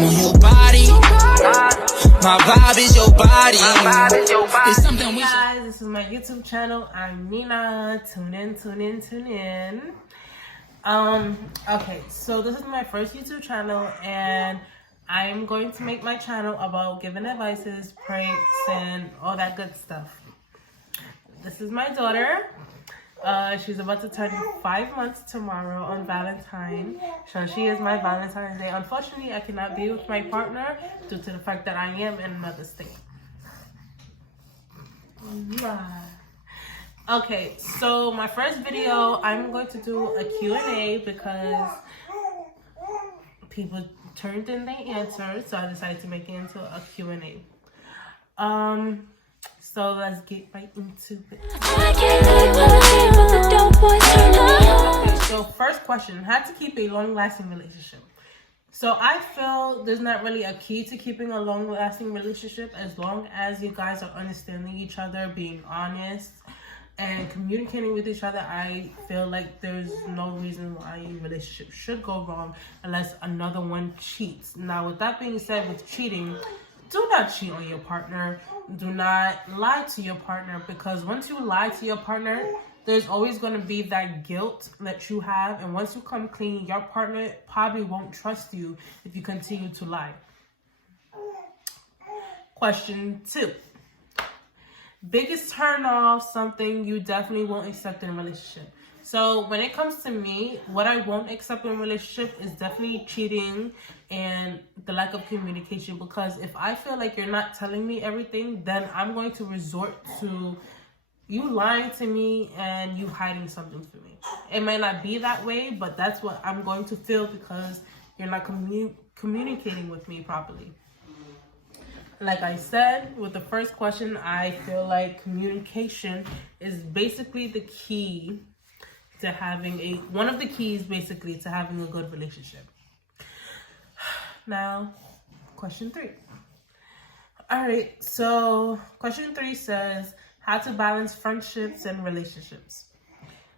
I'm on your body. My vibe is your body. It's something we guys, this is my YouTube channel. I'm Nina. Tune in. Okay, so this is my first YouTube channel, and I'm going to make my channel about giving advices, pranks, and all that good stuff. This is my daughter. She's about to turn 5 months tomorrow on Valentine's. So she is my Valentine's Day. Unfortunately, I cannot be with my partner due to the fact that I am in another state. Okay, so my first video, I'm going to do a Q&A because people turned in their answers, so I decided to make it into a Q&A. So let's get right into it. Okay, so first question, how to keep a long-lasting relationship? So I feel there's not really a key to keeping a long-lasting relationship as long as you guys are understanding each other, being honest, and communicating with each other. I feel like there's no reason why a relationship should go wrong unless another one cheats. Now, with that being said, with cheating, do not cheat on your partner. Do not lie to your partner, because once you lie to your partner, there's always going to be that guilt that you have. And once you come clean, your partner probably won't trust you if you continue to lie. Question 2. Biggest turn off, something you definitely won't accept in a relationship. So when it comes to me, what I won't accept in a relationship is definitely cheating and the lack of communication. Because if I feel like you're not telling me everything, then I'm going to resort to you lying to me and you hiding something from me. It might not be that way, but that's what I'm going to feel because you're not communicating with me properly. Like I said, with the first question, I feel like communication is basically the key to having one of the keys basically to having a good relationship. Now, question 3. All right, so question 3 says how to balance friendships and relationships.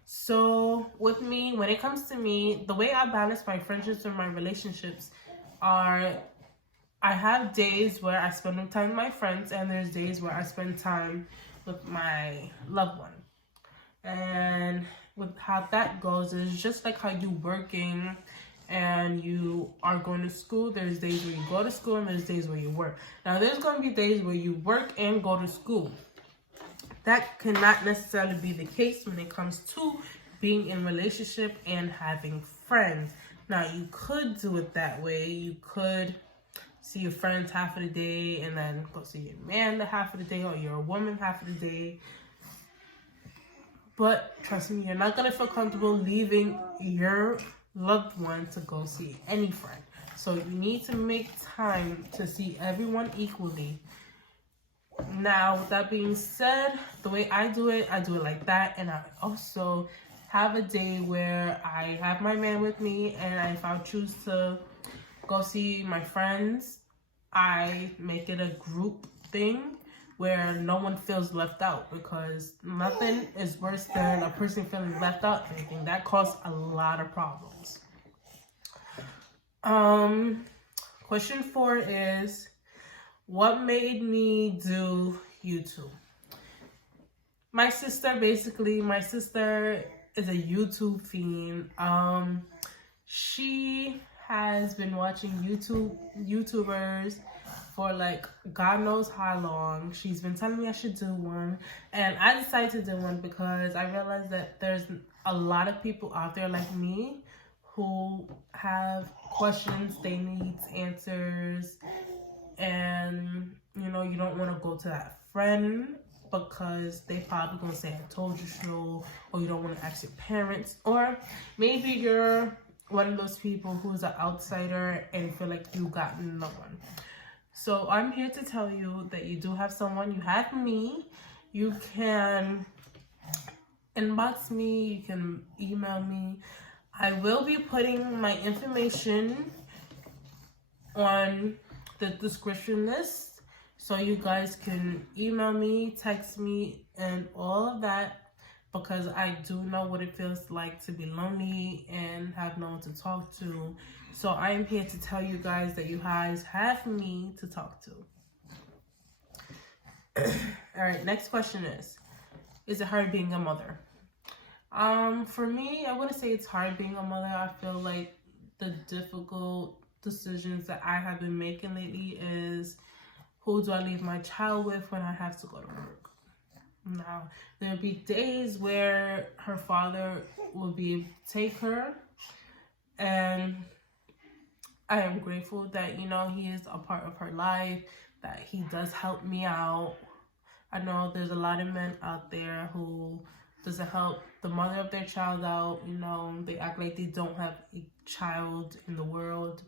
So with me, when it comes to me, the way I balance my friendships and my relationships are, I have days where I spend time with my friends, and there's days where I spend time with my loved one. And with how that goes is just like how you working and you are going to school. There's days where you go to school and there's days where you work. Now there's going to be days where you work and go to school. That cannot necessarily be the case when it comes to being in a relationship and having friends. Now you could do it that way. You could see your friends half of the day and then go see your man the half of the day, or your woman half of the day. But trust me, you're not going to feel comfortable leaving your loved one to go see any friend. So you need to make time to see everyone equally. Now, with that being said, the way I do it like that. And I also have a day where I have my man with me, and if I choose to go see my friends, I make it a group thing where no one feels left out, because nothing is worse than a person feeling left out. Anything that causes a lot of problems. Question 4 is, what made me do YouTube? My sister is a YouTube fiend. She has been watching YouTubers for like God knows how long. She's been telling me I should do one, and I decided to do one because I realized that there's a lot of people out there like me who have questions, they need answers, and you know, you don't want to go to that friend because they probably gonna say I told you so, or you don't want to ask your parents, or maybe you're one of those people who's an outsider and feel like you got no one. So I'm here to tell you that you do have someone. You have me. You can inbox me. You can email me. I will be putting my information on the description list, so you guys can email me, text me, and all of that. because I do know what it feels like to be lonely and have no one to talk to. So I am here to tell you guys that you guys have me to talk to. All right, next question is it hard being a mother? For me, I wouldn't say it's hard being a mother. I feel like the difficult decisions that I have been making lately is, who do I leave my child with when I have to go to work? Now, there'll be days where her father will be able to take her, and I am grateful that, you know, he is a part of her life, that he does help me out. I know there's a lot of men out there who doesn't help the mother of their child out. You know, they act like they don't have a child in the world.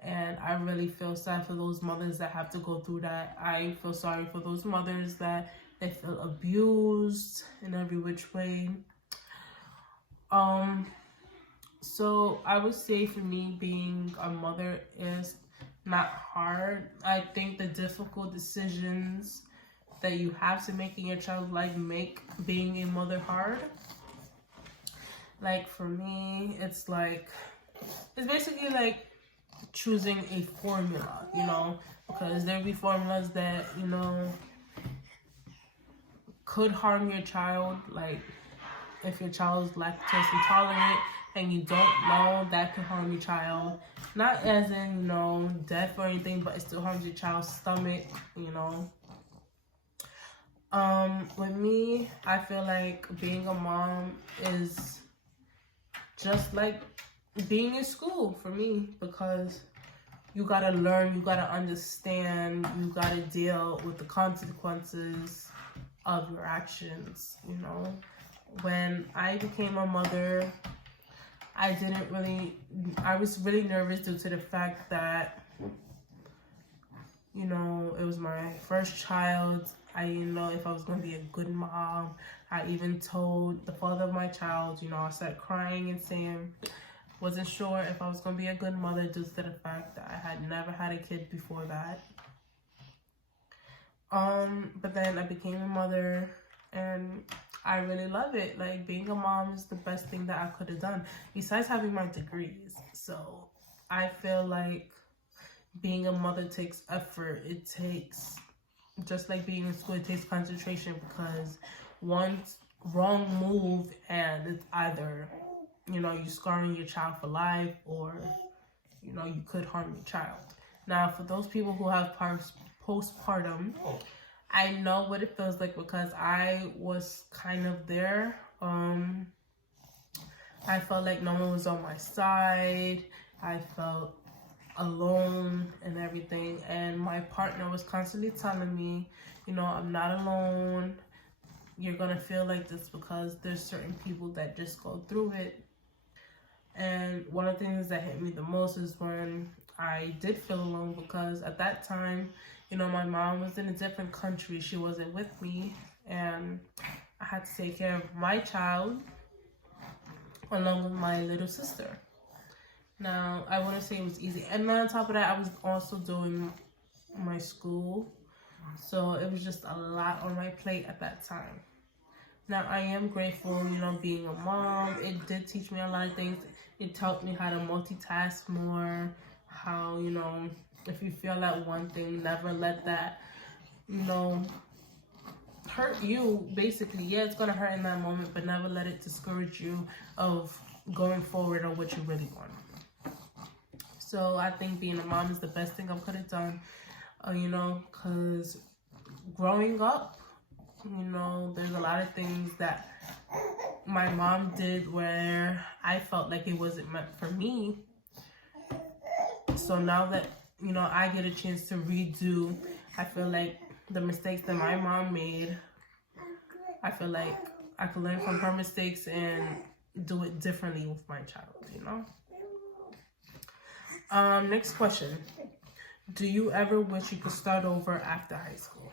And I really feel sad for those mothers that have to go through that. I feel sorry for those mothers that they feel abused in every which way. So I would say for me, being a mother is not hard. I think the difficult decisions that you have to make in your child's life make being a mother hard. Like for me, it's basically like choosing a formula, you know, because there'll be formulas that, you know, could harm your child. Like if your child is lactose intolerant and you don't know, that could harm your child. Not as in, you know, death or anything, but it still harms your child's stomach, you know. With me, I feel like being a mom is just like being in school for me, because you gotta learn, you gotta understand, you gotta deal with the consequences of your actions, you know. When I became a mother, I was really nervous due to the fact that, you know, it was my first child. I didn't know if I was going to be a good mom. I even told the father of my child, you know, I started crying and saying, wasn't sure if I was going to be a good mother due to the fact that I had never had a kid before that. But then I became a mother and I really love it. Like, being a mom is the best thing that I could have done, besides having my degrees. So I feel like being a mother takes effort. It takes, just like being in school, it takes concentration, because one wrong move and it's either, you know, you scarring your child for life, or, you know, you could harm your child. Now, for those people who have postpartum, I know what it feels like, because I was kind of there. I felt like no one was on my side. I felt alone and everything, and my partner was constantly telling me, you know, I'm not alone. You're gonna feel like this because there's certain people that just go through it. And one of the things that hit me the most is when I did feel alone, because at that time, you know, my mom was in a different country. She wasn't with me, and I had to take care of my child along with my little sister. Now, I wouldn't say it was easy. And on top of that, I was also doing my school. So it was just a lot on my plate at that time. Now, I am grateful, you know, being a mom. It did teach me a lot of things. It taught me how to multitask more. How, you know, if you feel that one thing, never let that, you know, hurt you. Basically, yeah, it's going to hurt in that moment, but never let it discourage you of going forward on what you really want. So I think being a mom is the best thing I could have done, you know, because growing up, you know, there's a lot of things that my mom did where I felt like it wasn't meant for me. So now that, you know, I get a chance to redo, I feel like the mistakes that my mom made, I feel like I could learn from her mistakes and do it differently with my child, you know? Next question. Do you ever wish you could start over after high school?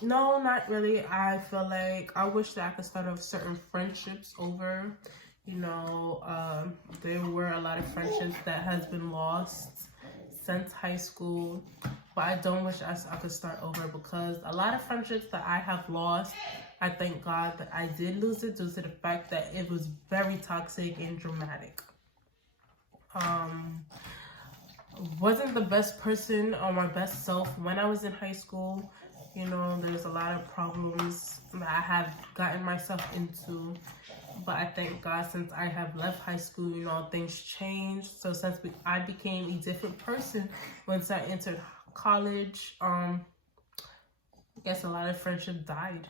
No, not really. I feel like I wish that I could start off certain friendships over. You know, there were a lot of friendships that has been lost since high school, but I don't wish I could start over, because a lot of friendships that I have lost, I thank God that I did lose it due to the fact that it was very toxic and dramatic. Wasn't the best person or my best self when I was in high school. You know, there's a lot of problems that I have gotten myself into. But I thank God, since I have left high school, you know, things changed. So since I became a different person once I entered college, I guess a lot of friendship died.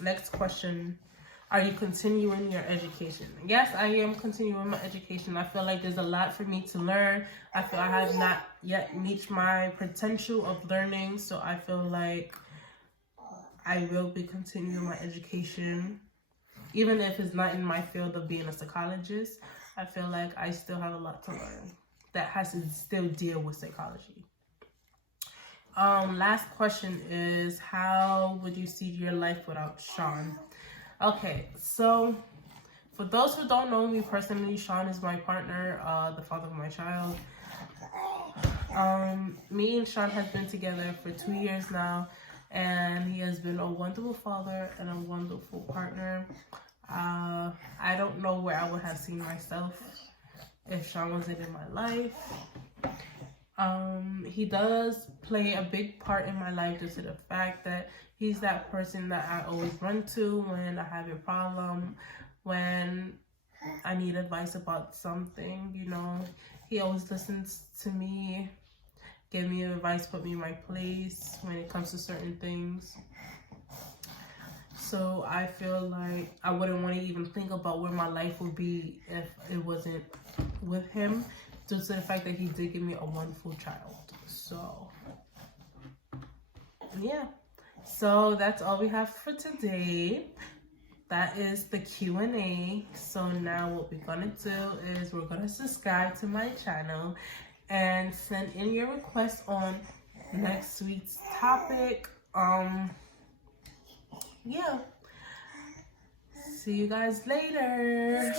Next question. Are you continuing your education? Yes, I am continuing my education. I feel like there's a lot for me to learn. I feel I have not yet reached my potential of learning. So I feel like I will be continuing my education. Even if it's not in my field of being a psychologist, I feel like I still have a lot to learn that has to still deal with psychology. Last question is, how would you see your life without Sean? Okay, so for those who don't know me personally, Sean is my partner, the father of my child. Me and Sean have been together for 2 years now, and he has been a wonderful father and a wonderful partner. I don't know where I would have seen myself if Sean wasn't in my life. He does play a big part in my life due to the fact that he's that person that I always run to when I have a problem, when I need advice about something, you know. He always listens to me, give me advice, put me in my place when it comes to certain things. So I feel like I wouldn't want to even think about where my life would be if it wasn't with him, due to the fact that he did give me a wonderful child. So yeah, so that's all we have for today. That is the Q&A. So now what we're gonna do is we're gonna subscribe to my channel and send in your requests on next week's topic. Yeah, see you guys later.